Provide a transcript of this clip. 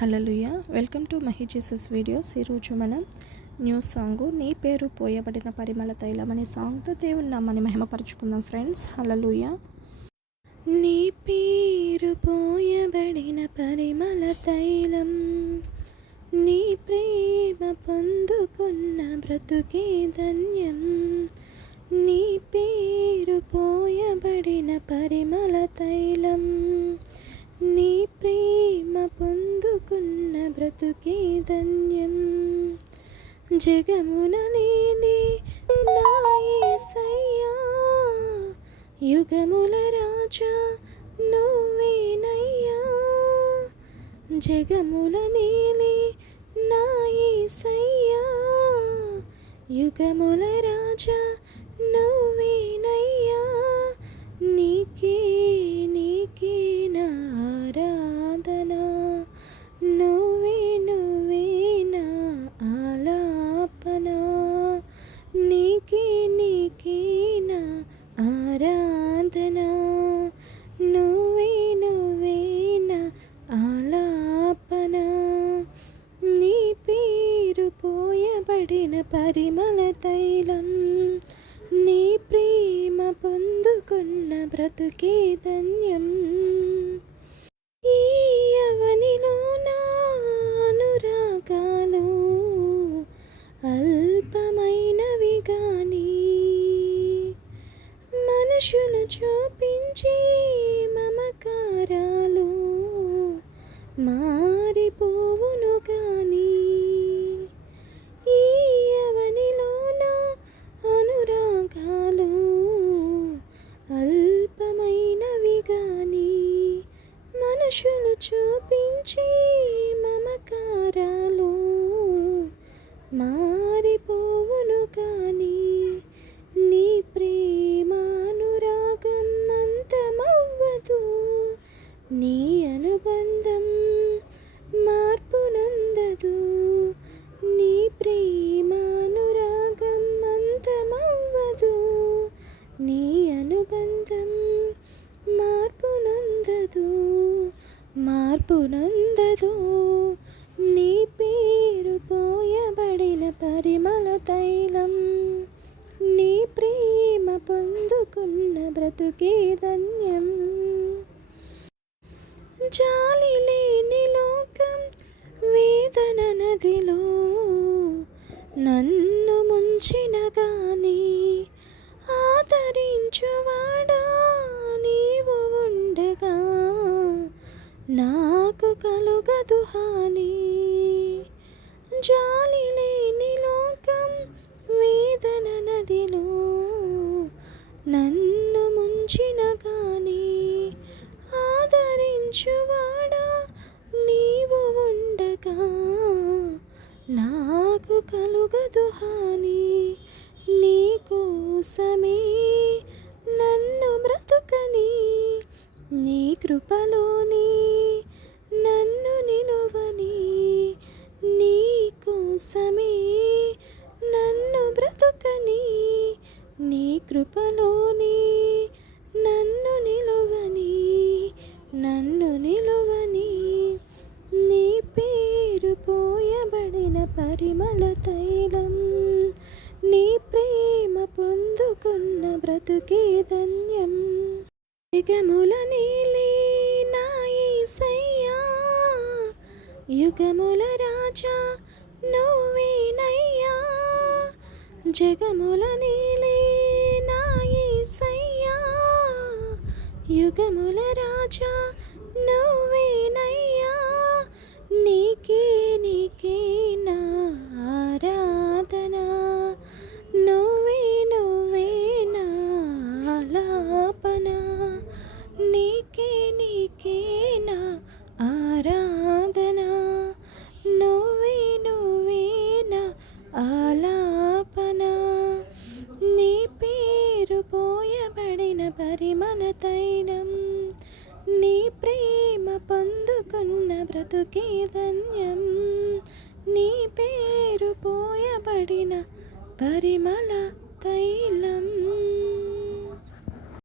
Hallelujah welcome to Mahi Jesus videos. ఈరోజు మనం new song నీ పేరు పోయబడిన పరిమళ తైలం అనే సాంగ్తో దేవుని నామాన్ని మహిమపరుచుకుందాం ఫ్రెండ్స్. హలలుయ నీ పేరు పోయబడిన పరిమళ తైలం నీ ప్రేమ పొందుకున్న బ్రతుకే ధన్యం నీ పేరు పోయబడిన పరిమళ తైలం ఉన్న బ్రతుకే ధన్యం. జగమున లేని నాయసయ్యా యుగముల రాజా నువ్వేనయ్యా. జగముల నేలి నాయసయ్యా యుగముల రాజా నువ్వేనయ్యా. నీ ఆలాపన నీకే నీకే నా ఆరాధన. నువ్వే నువ్వే నా ఆలాపన. నీ పేరు పోయబడిన పరిమళ తైలం నీ ప్రేమ పొందుకున్న బ్రతుకే ధన్యం. మార్పు నందదు. నీ పేరు పోయబడిన పరిమళ తైలం. నీ ప్రేమ పొందుకున్న బ్రతుకే ధన్యం. జాలి లేని లోకం వేదన నదిలో నన్ను ముంచిన కానీ ఆదరించువాడా నీవు ఉండగా నాకు కలుగదు హాని. జాలి లేని లోకం వేదన నదిలో నన్ను ముంచిన కానీ ఆదరించువాడా నీవు ఉండగా నాకు కలుగదు హాని. నీ కోసమే నన్ను బ్రతుకని నీ కృపలోని కోసమే నన్ను బ్రతుకని నీ కృపలోని నన్ను నిలువని నన్ను నిలువని నీ పేరు పోయబడిన పరిమళ తైలం నీ ప్రేమ పొందుకున్న బ్రతుకే ధన్యం. యుగముల నీలి నా యేసయ్యా యుగముల రాజా నువ్వేనయ్యా జగముల నీలి నా యుగముల రాజా నువ్వేనయ్యా నీకే నీకే నా ఆరాధన. నువ్వే నువ్వే నా ఆలాపన. నీకే నీకే పోయబడిన తైలం నీ ప్రేమ పొందుకున్న బ్రతుకే ధన్యం. నీ పేరు పోయబడిన పరిమళ తైలం